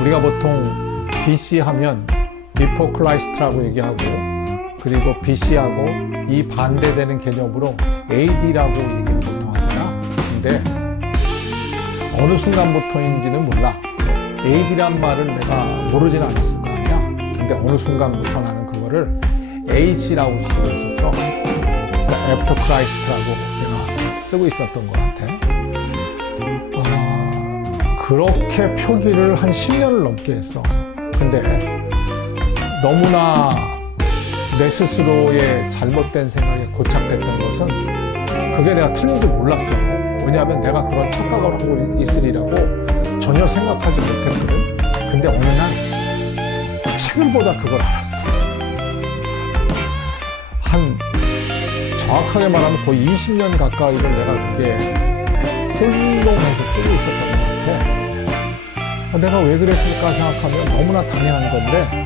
우리가 보통 BC 하면 Before Christ라고 얘기하고 그리고 BC하고 이 반대되는 개념으로 AD라고 얘기를 보통 하잖아. 근데 어느 순간부터인지는 몰라. AD란 말을 내가 모르진 않았을 거 아니야. 근데 어느 순간부터 나는 그거를 H라고 쓰고 있었어. 그러니까 After Christ라고 내가 쓰고 있었던 것 같아. 아, 그렇게 표기를 한 10년을 넘게 했어. 근데 너무나 내 스스로의 잘못된 생각에 고착됐던 것은 그게 내가 틀린 줄 몰랐어. 왜냐하면 내가 그런 착각을 하고 있으리라고 전혀 생각하지 못했거든. 근데 어느 날 책을 보다 그걸 알았어. 한 정확하게 말하면 거의 20년 가까이를 내가 그게 홀롱해서 쓰고 있었던 것 같아. 내가 왜 그랬을까 생각하면 너무나 당연한 건데